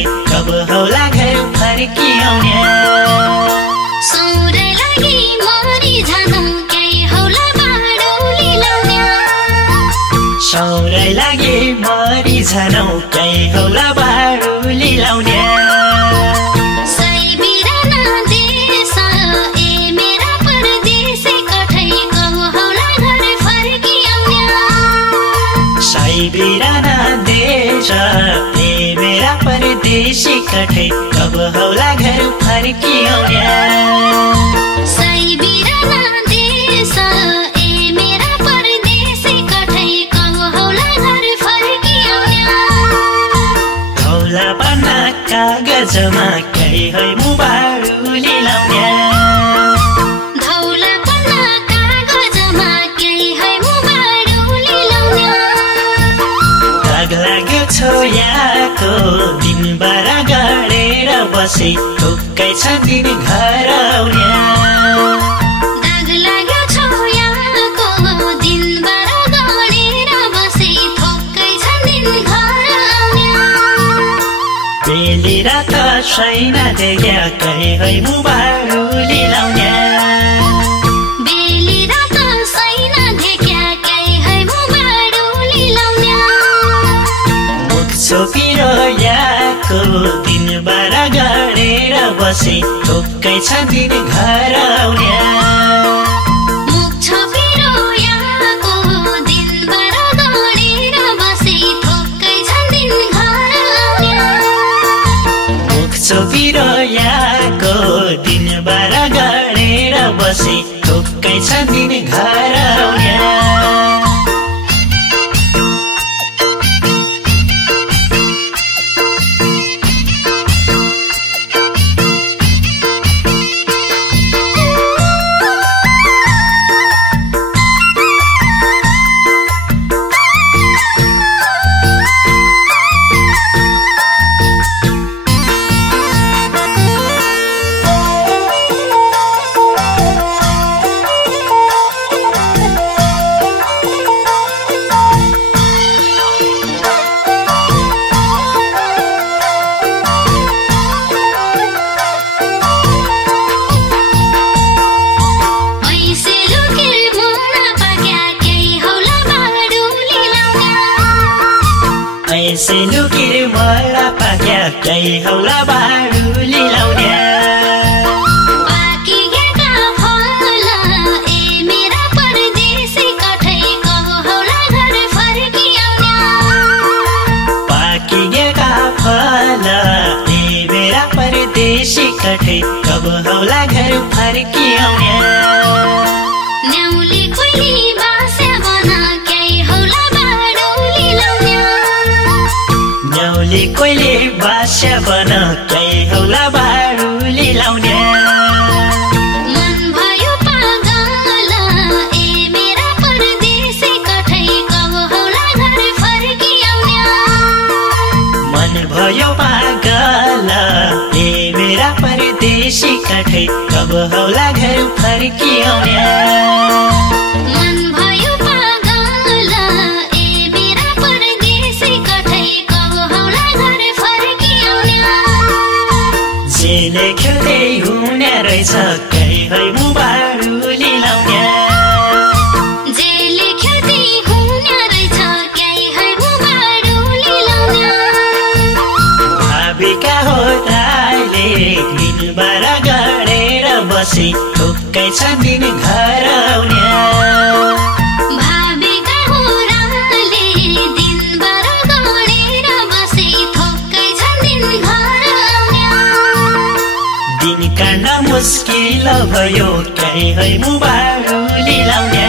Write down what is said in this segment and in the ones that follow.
कठै कब होला घर फर्किआउने सौरै लागि मरि जानु केही होला बाडो लिलाउने सौरै लागि मरि जानु केही होला बाडो लिलाउने बिराना देश ए मेरा परदेशी कठै कब होला घर फर्किआउने सही बिराना देश ए मेरा परदेशी कठै कब होला घर फर्किआउने धौला बन्ना कागजमा केही है मुबाडु लिलाउने छोयाको दिनबार गडेर बसे ठुक्कै छ दिन घर आउने दाग लाग्यो छोयाको दिनबार गडेर बसे ठुक्कै छ दिन घर आउने बेली रात छैन देख्या कहीँ है मुबाडु लिलाउने पिरोयाको दिनबार गडेर बसे ठुक्कै छ दिन घर आउने मुख छ पिरोयाको दिनबार गडेर बसे ठुक्कै छ दिन घर आउने मुख छ पिरोयाको दिनबार गडेर बसे ठुक्कै छ दिन घर आउने ऐसे लुकिर मला पाक्या केही होला बाडु लिलाउने पाकी गेका फल ए मेरा परदेशी कठै कब होला घर फर्किआउने पाकी गेका फल ए मेरा परदेशी कठै कब होला घर फर्किआउने न्याउली कोइली बास्या बना केही होला बाडो लिलाउने न्याउली कोइली बास्या बना केही होला बाडु लिलाउने मन भयो पागल ए मेरा परदेशी कठै कब होला घर फर्किआउने मन भयो पागल ए मेरा परदेशी कठै कब होला घर फर्किआउने मन भयो पागल ए मेरा परदेशी कठै कब होला घर फर्किआउने जेले खेल्दै हुने रहेछ केही है मुबाडु लिलाउने जेले खेल्दै हुने रहेछ केही है मुबाडु लिलाउने भाबीका हो दाइले दिनबार गडेर बसे ठुक्कै छ दिन घर आउने भाबीका होराले दिनबार गडेर बसे ठुक्कै छ दिन घर आउने दिन काट्न मुस्किल भयो केही है मुबाडु लिलाउने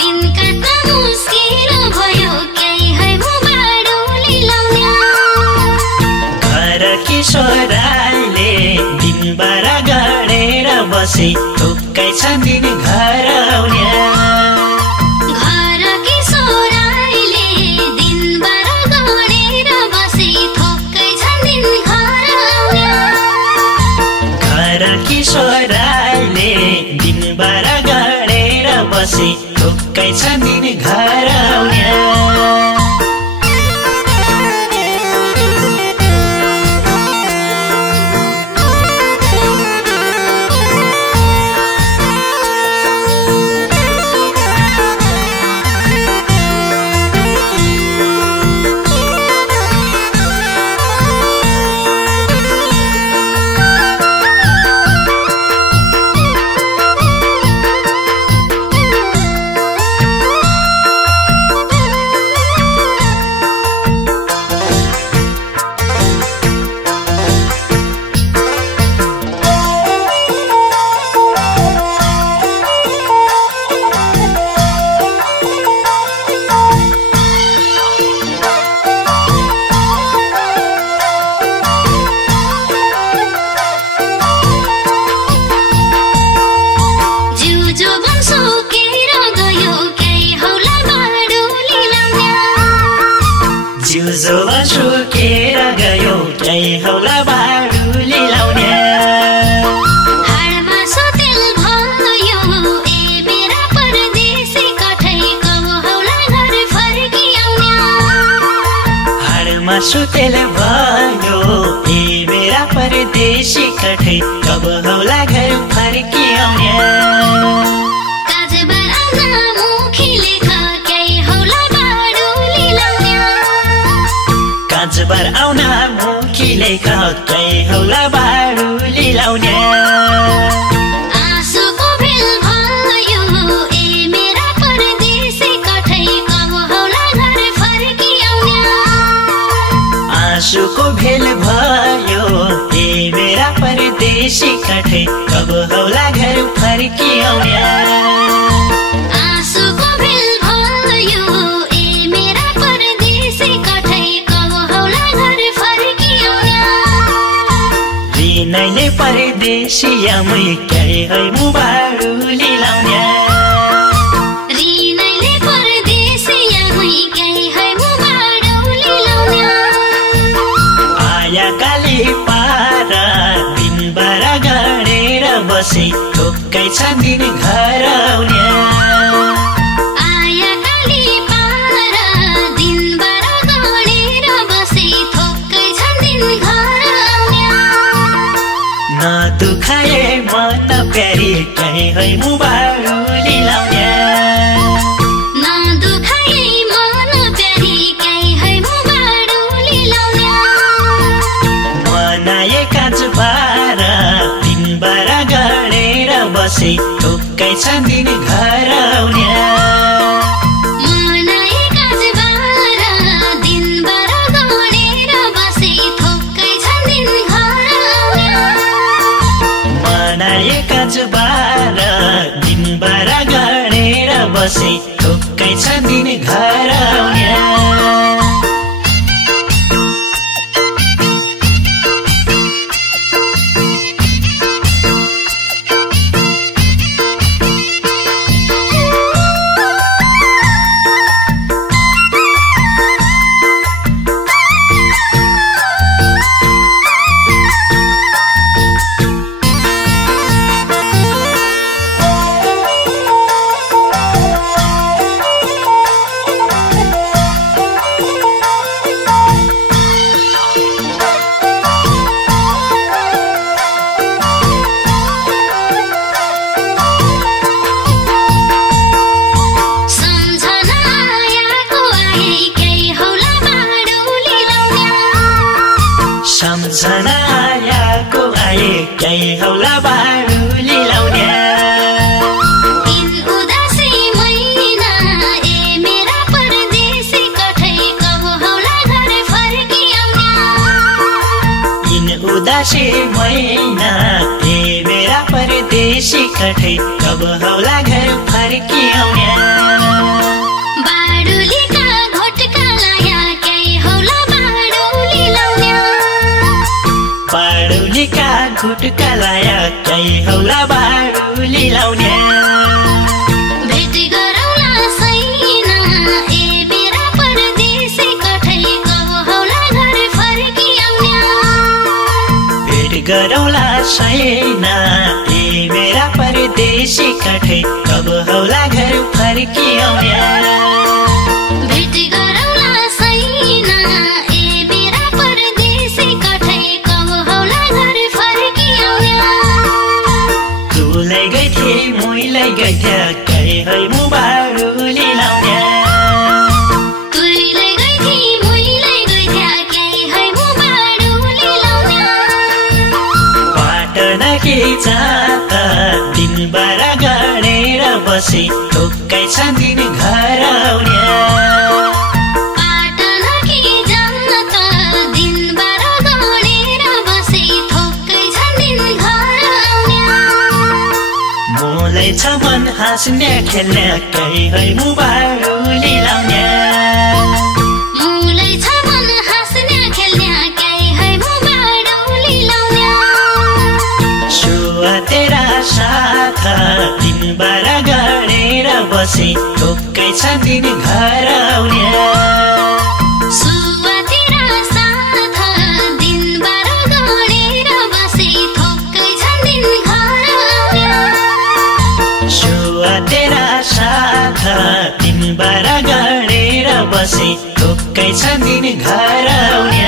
दिन काट्न मुस्किल भयो केही है मुबाडु लिलाउने घर किशोराले दिनबार गडेर बसे ठुक्कै छ दिन घर आउने घर किशोराले दिनबार गडेर बसे ठुक्कै छ दिन घर आउने घर किशोराले दिनबार गडेर बसे ठुक्कै छ दिन घर आउने कही हौला बाडुली लाउने हाडमा सुतेल भयो ए मेरा परदेशी कठै कब हौला घर फर्की आउने हाडमा सुतेल भयो ए मेरा परदेशी कठै कब हौला घर फर्की आउने काजबार आउन मुखी लेख कही हौला बाडुली लाउने काजबार आउन मुखी लेख कही हौला बाडुली लाउने आँसुको भेल भयो ए मेरा परदेशी कठै कब हौला घर फर्की आउने आँसुको भेल भयो ए मेरा परदेशी कठै कब हौला घर फर्की आउने आँसुको भेल भयो ए मेरा परदेशी कठै कब हौला घर फर्की आउने रिनैले परदेशी आमै कही है मुबाडुली लाउने रिनैले परदेशी आमै कही है मुबाडुली लाउने आया काली पारा दिनभर गडेर बसे ठोक्कै छ दिन घर आउने आया काली पारा दिनभर गडेर बसे थोक्कै छ दिन घर आउने नदुखाए मन प्यारी कही है मुबाडुली लाउने नदुखाए मन प्यारी कही है मुबाडुली लाउने मनाए काजबार दिनभर गडेर बसे ठोक्कै छ दिन घर आउने मनाए काजबार दिनभर गडेर बसे थोक्कै छ दिन घर आउने मनाए काजबार दिनभर गडेर बसे ठोक्कै छ दिन घर आउने सम्झना आएको आए कही हौला बाडुली लाउने सम्झना आएको आए कही हौला बाडुली लाउने दिन उदासी महिना ए मेरा परदेशी कठै कब हौला घर फर्की आउने दिन उदासी महिना ए मेरा परदेशी कठै कब हौला घर फर्की आउने बाडुलीका घोटका लाया कही हौला बाडुली लाउने बाडुलीका घुटका लाया कही हौला बाडुली लाउने भेट गरौँला सैना ए मेरा परदेशी कठै कब हौला घर फर्की आउने भेट गरौँला सैना ए मेरा परदेशी कठै कब हौला घर फर्की आउने भेट गरौँला सैना ए मेरा परदेशी कठै कब हौला घर फर्की आउने तुलाई गइथे मुइलाई गइथे कही है मुबाडुली लाउने तुइलाई गइथी मुइलाई गइथ्या कही है मुबाडुली लाउने पाटना के जात दिनभर गडेर बसे ठोक्कै छ दिन घर आउने पाटना कि जान्न त दिनभर गडेर बसे थोक्कै छ दिन घर आउने मोलाई छ मन हाँस्ने खेल्ने कही है मुबाडुली लाउने मुलाई छ मन हाँस्ने खेल्ने कही है मुबाडुली लाउने सुवा तेरा साथ दिनभर गडेर बसे ठोक्कै छ दिन घर आउने सुवा तेरा साथ दिनभर दिन घर आउने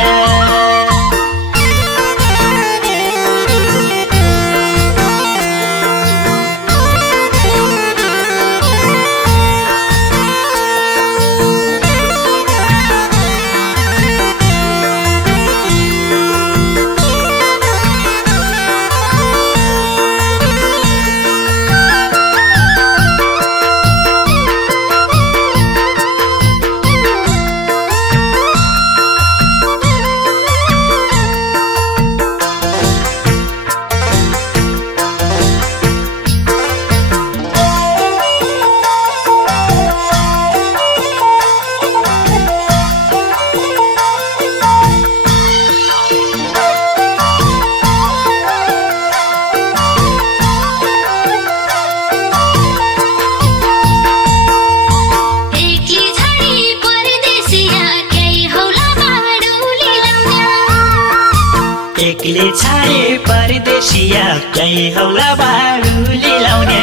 एक्लै छाडे परदेशिया कही हौला बाडु लिलाउने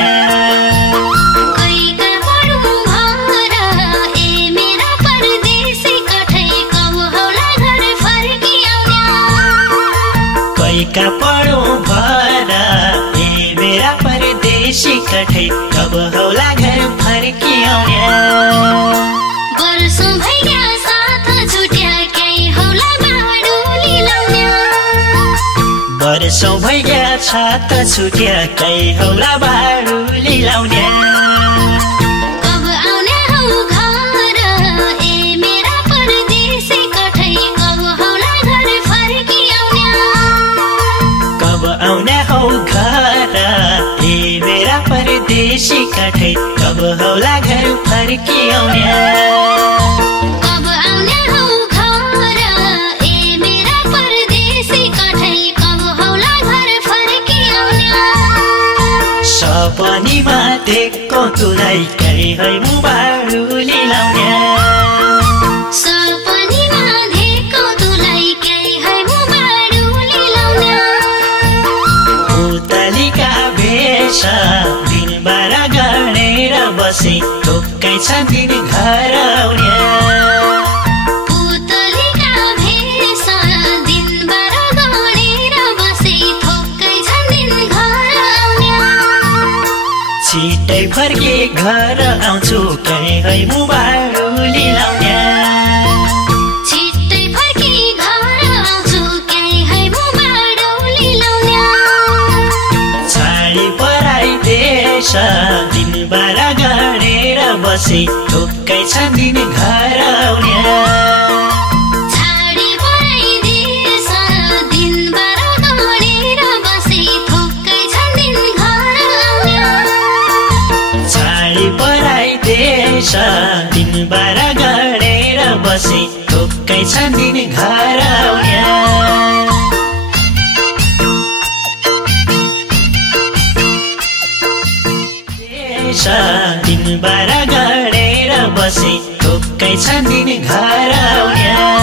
कैका पढु भर ए मेरा परदेशी कठै कब हौला घर फर्की आउने कैका पढु भर ए मेरा परदेशी कठै कब हौला घर फर्की आउने वर्षौं भइया साथ छुट्या कही हौला बाडु लिलाउने वर्षौं भइया साथ छुट्या कही हौला बाडु लिलाउने कब आउने हौ घर ए मेरा परदेशी कठै कब हौला घर फर्की आउने कब आउने हौ घर ए मेरा परदेशी कठै कब हौला घर फर्की आउने कब आउने हौ घर ए मेरा परदेशी कठै कब हौला घर फर्की आउने सपनीमा देख्को तुलाई कही है मुबाडु लिलाउने सपनीमा देख्को तुलाई कही है मुबाडु लिलाउने पुतलीका भेष दिनबार गरेर बसे ढुक्कै छ दिन घर आउने पुतलीका भेष दिनबार गरेर बसे थोक्कै छ दिन घर आउने छिटै फर्के घर आउँछु कही है मुबाडु लिलाउने छिट्टै फर्की घर आउँछु कही है मुबाडु लिलाउने छाडी पराई देश दिनबार गरेर बसे ढुक्कै छ दिन घर आउने छाडी पराई देश दिनबार गरेर बसे थोक्कै छ दिन घर आउने छाडी पराई देश दिनबार गरेर बसे ढुक्कै छ दिन घर आउने दिनबार गरेर बसे ढुक्कै छ दिन घर आउने